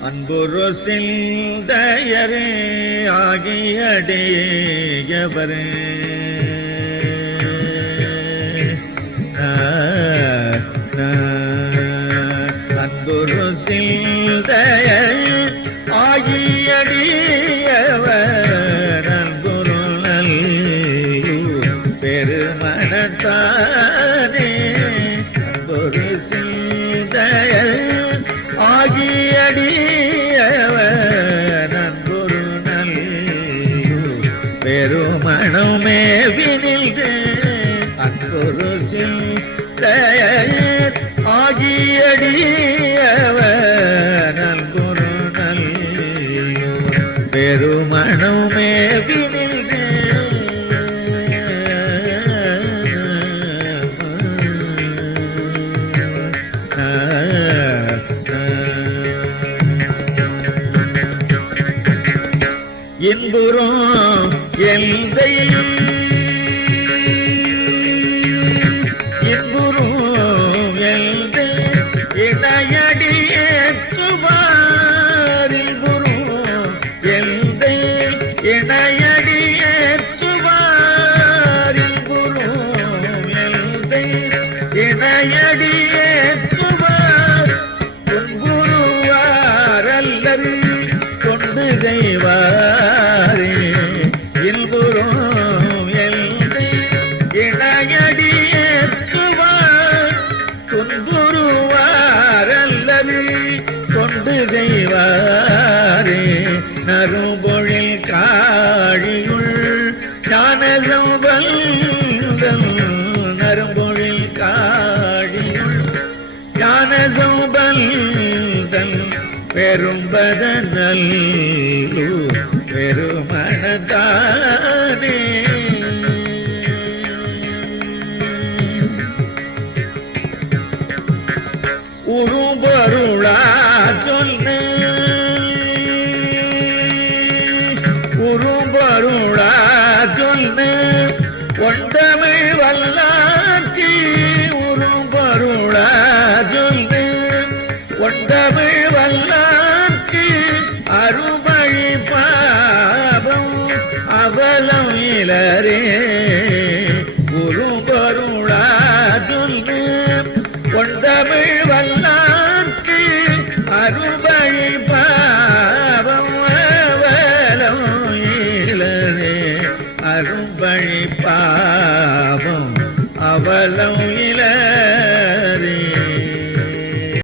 அன்புரு சிந்தையரே ஆகியடையவரே அன்புரு சிந்தையர் ஆகியடியவர் அன்புரு நல்லூர் பெருமனத்தானே அன்புரு சிந்தையர் ஆகியடியவர் அன்புரு நல்லூர் பெருமணமே வினில்கு அன்புரு சிந்தையர் ஆகியடியவர் அன்புரு நல்லூர் பெருமணமே வினில்கு இன்புறும் எந்தை இன்புறும் எந்தை இடையடி ஏற்றுவார் இன்புறும் எந்தை இடையடி ஏற்றுவார் இன்புறும் எந்தை இடையடி ஏற்றுவார் துன்புறுவார் அல்லது கொண்டு செய்வாரே இன்புறும் எந்தை இடையடி ஏற்றுவார் துன்புறுவார் அல்லது கொண்டு செய்வாரே நறும்பொழில் காழியுள் ஞானசம்பந்தம் நறும்பொழில் காழியுள் ஞானசம்பந்தம் பெரும்பத நல்லூர் பெருமனதானே உருபொருளா சொன்ன உருபொருளா சொன்ன ஒன்றமிழ் வல்லாட்சி உருபொருளா சொன்ன ஒன்றமிழ்